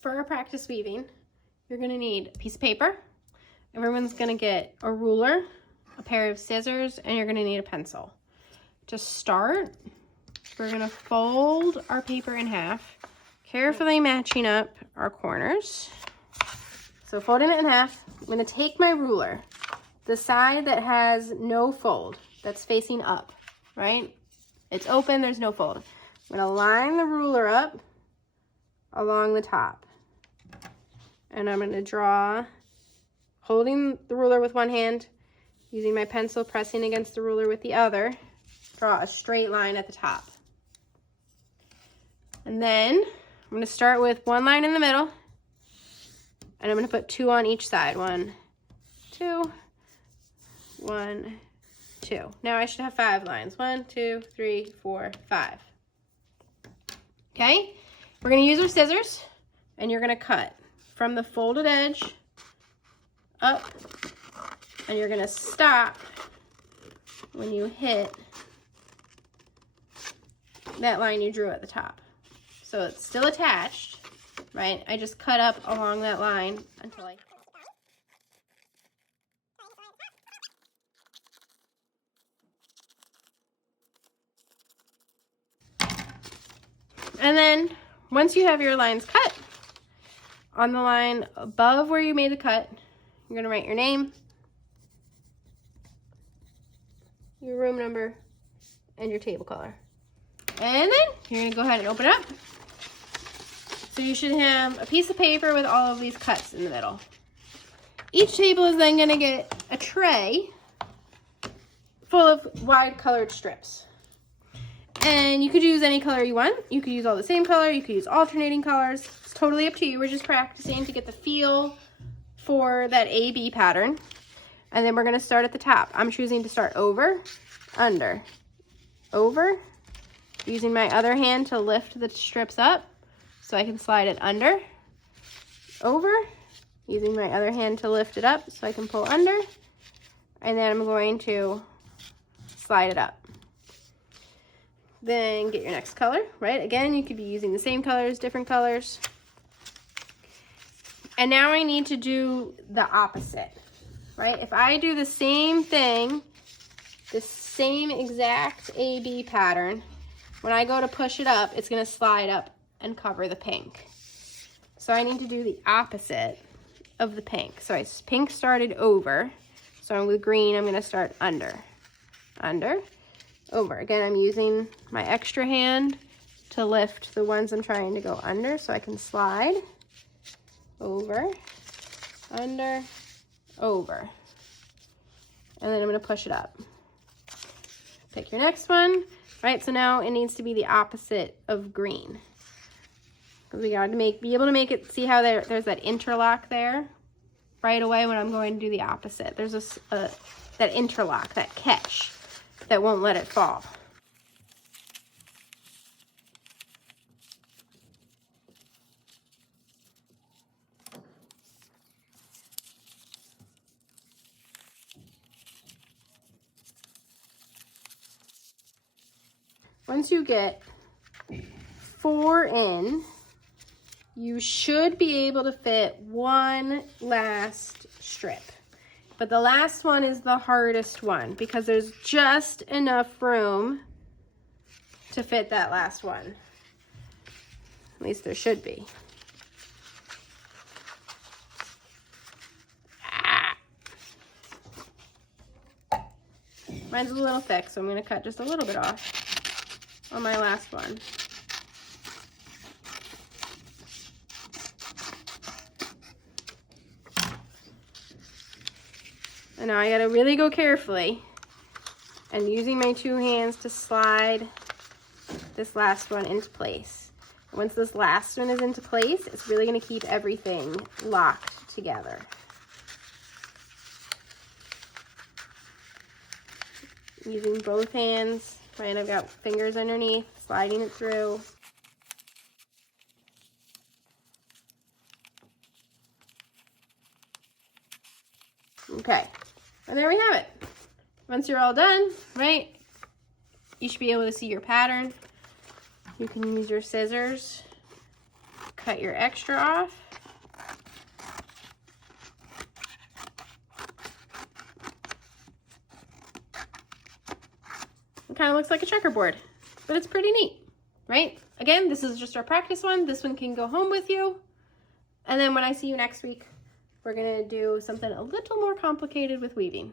for our practice weaving, you're gonna need a piece of paper. Everyone's gonna get a ruler, a pair of scissors, and you're gonna need a pencil. To start, we're gonna fold our paper in half, carefully matching up our corners. So folding it in half, I'm gonna take my ruler, the side that has no fold, that's facing up, right? It's open, there's no fold. I'm gonna line the ruler up along the top. And I'm gonna draw, holding the ruler with one hand, using my pencil, pressing against the ruler with the other, draw a straight line at the top. And then I'm gonna start with one line in the middle, and I'm gonna put 2 on each side. 1, 2, 1, 2. Now I should have 5 lines. 1, 2, 3, 4, 5. Okay, we're gonna use our scissors, and you're gonna cut from the folded edge up, and you're gonna stop when you hit that line you drew at the top. So it's still attached, right? I just cut up along that line until I... And then once you have your lines cut, on the line above where you made the cut, you're gonna write your name, your room number, and your table color. And then you're gonna go ahead and open it up. So you should have a piece of paper with all of these cuts in the middle. Each table is then gonna get a tray full of wide colored strips. And you could use any color you want. You could use all the same color, you could use alternating colors. It's totally up to you. We're just practicing to get the feel for that A-B pattern. And then we're gonna start at the top. I'm choosing to start over, under, over, using my other hand to lift the strips up so I can slide it under, over, using my other hand to lift it up so I can pull under, and then I'm going to slide it up. Then get your next color, right? Again, you could be using the same colors, different colors. And now I need to do the opposite, right? If I do the same thing, the same exact A-B pattern, when I go to push it up, it's gonna slide up and cover the pink. So I need to do the opposite of the pink. So pink started over, so with green, I'm gonna start under, over. Again, I'm using my extra hand to lift the ones I'm trying to go under so I can slide over, under, over. And then I'm gonna push it up. Pick your next one, right? So now it needs to be the opposite of green. Because we gotta be able to make it, see how there's that interlock there? Right away when I'm going to do the opposite. There's that interlock, that catch that won't let it fall. Once you get 4 in, you should be able to fit one last strip. But the last one is the hardest one because there's just enough room to fit that last one. At least there should be. Mine's a little thick, so I'm gonna cut just a little bit off on my last one. And now I gotta really go carefully and using my 2 hands to slide this last one into place. Once this last one is into place, it's really gonna keep everything locked together. Using both hands, right? I've got fingers underneath, sliding it through. Okay, and there we have it. Once you're all done, right, you should be able to see your pattern. You can use your scissors, cut your extra off. It kind of looks like a checkerboard, but it's pretty neat, right? Again, this is just our practice one. This one can go home with you. And then when I see you next week, we're gonna do something a little more complicated with weaving.